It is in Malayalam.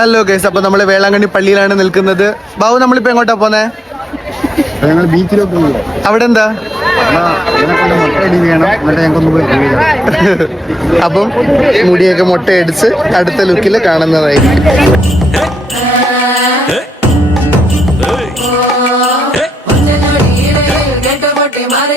ഹലോ കേസ് അപ്പൊ നമ്മൾ വേളാങ്കണ്ണി പള്ളിയിലാണ് നിൽക്കുന്നത്. ബാബു നമ്മളിപ്പോ എങ്ങോട്ടാ പോന്നെ? ഞങ്ങൾ ബീച്ചിലോട്ട് അവിടെ എന്താ അപ്പം മുടിയൊക്കെ മുട്ടയടിച്ച് അടുത്ത ലുക്കിൽ കാണുന്നതായിരിക്കും. മാറി